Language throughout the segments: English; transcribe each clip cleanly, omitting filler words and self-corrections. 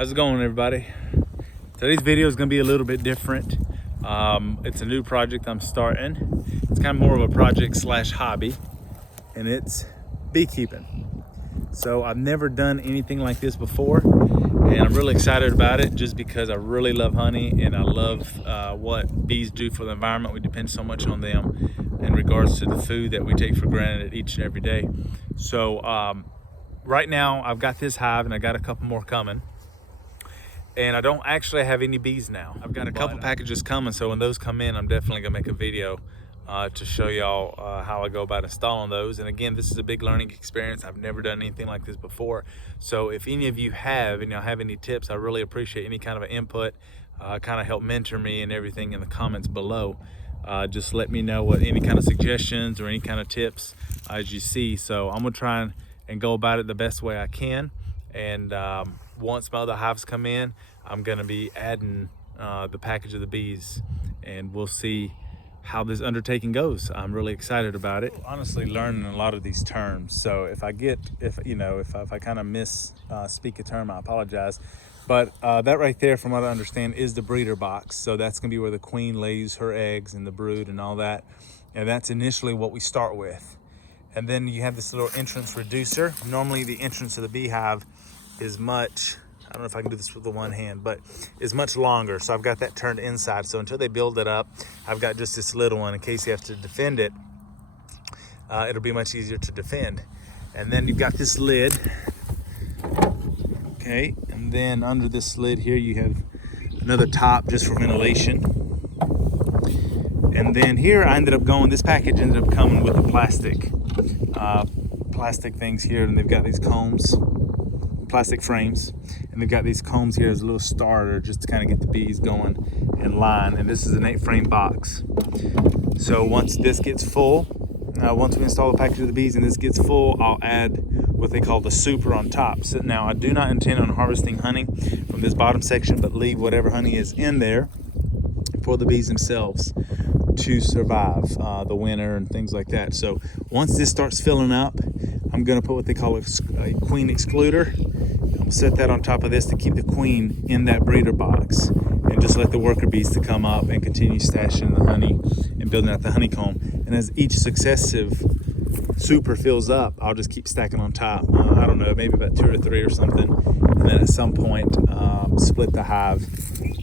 How's it going, everybody? Today's video is going to be a little bit different. It's a new project I'm starting. It's kind of more of a project slash hobby, and it's beekeeping. So I've never done anything like this before, and I'm really excited about it just because I really love honey and I love what bees do for the environment. We depend so much on them in regards to the food that we take for granted each and every day. So right now I've got this hive and I got a couple more coming. And I don't actually have any bees now. I've got a couple packages coming, so when those come in, I'm definitely gonna make a video to show y'all how I go about installing those. And again, this is a big learning experience. I've never done anything like this before. So if any of you have, and y'all have any tips, I really appreciate any kind of input, kind of help mentor me and everything in the comments below. Just let me know what any kind of suggestions or any kind of tips as you see. So I'm gonna try and go about it the best way I can. And once my other hives come in, I'm gonna be adding the package of the bees, and we'll see how this undertaking goes. I'm really excited about it. Honestly, learning a lot of these terms. So if I kind of speak a term, I apologize. But that right there, from what I understand, is the breeder box. So that's gonna be where the queen lays her eggs and the brood and all that. And that's initially what we start with. And then you have this little entrance reducer. Normally the entrance of the beehive is much, I don't know if I can do this with the one hand, but is much longer. So I've got that turned inside. So until they build it up, I've got just this little one in case you have to defend it. It'll be much easier to defend. And then you've got this lid. Okay, and then under this lid here, you have another top just for ventilation. And then here I ended up going, this package ended up coming with the plastic things here, and they've got these combs, plastic frames, and they've got these combs here as a little starter just to kind of get the bees going in line. And this is an 8-frame box. So once this gets full, once we install the package of the bees and this gets full, I'll add what they call the super on top. So now I do not intend on harvesting honey from this bottom section, but leave whatever honey is in there for the bees themselves to survive the winter and things like that. So once this starts filling up, I'm going to put what they call a queen excluder. I'll set that on top of this to keep the queen in that breeder box, and just let the worker bees to come up and continue stashing the honey and building out the honeycomb. And as each successive super fills up, I'll just keep stacking on top. I don't know, maybe about 2 or 3 or something, and then at some point split the hive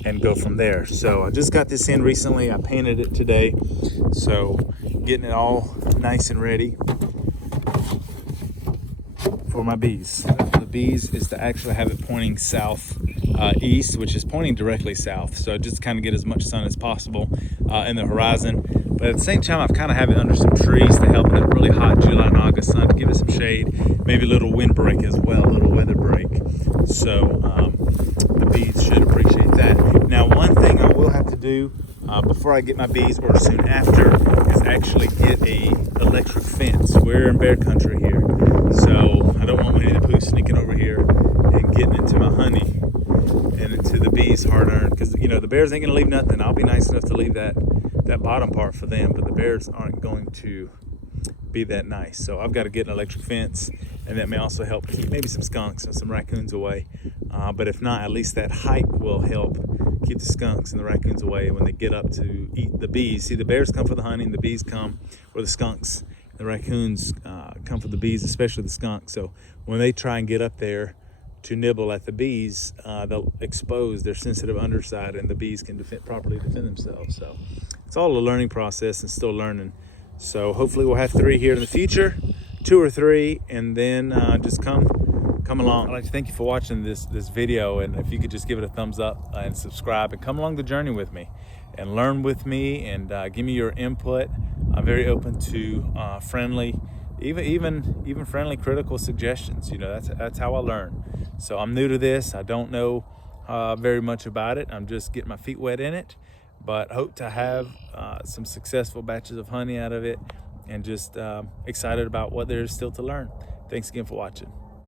and go from there. So I just got this in recently. I painted it today, so getting it all nice and ready for my bees. The bees is to actually have it pointing south east, which is pointing directly south. So just kind of get as much sun as possible in the horizon. But at the same time, I've kind of have it under some trees to help that really hot July and August sun, to give it some shade, maybe a little wind break as well, a little weather break. So the bees should appreciate that. Now, one thing I will have to do before I get my bees, or soon after, is actually get a electric fence. We're in bear country here, so I don't want Winnie the Pooh sneaking over here and getting into my honey and into the bees hard-earned, because the bears ain't gonna leave nothing. I'll be nice enough to leave that bottom part for them, but the bears aren't going to be that nice. So I've got to get an electric fence, and that may also help keep maybe some skunks and some raccoons away. But if not, at least that height will help keep the skunks and the raccoons away when they get up to eat the bees. See, the bears come for the honey, and the bees come, or the skunks, the raccoons come for the bees, especially the skunks. So when they try and get up there to nibble at the bees, they'll expose their sensitive underside, and the bees can properly defend themselves. So it's all a learning process and still learning. So hopefully we'll have 3 here in the future, 2 or 3, and then just come along. I'd like to thank you for watching this video, and if you could just give it a thumbs up and subscribe, and come along the journey with me and learn with me, and give me your input. I'm very open to friendly, even friendly critical suggestions. That's how I learn. So I'm new to this. I don't know very much about it. I'm just getting my feet wet in it, but hope to have some successful batches of honey out of it, and just excited about what there is still to learn. Thanks again for watching.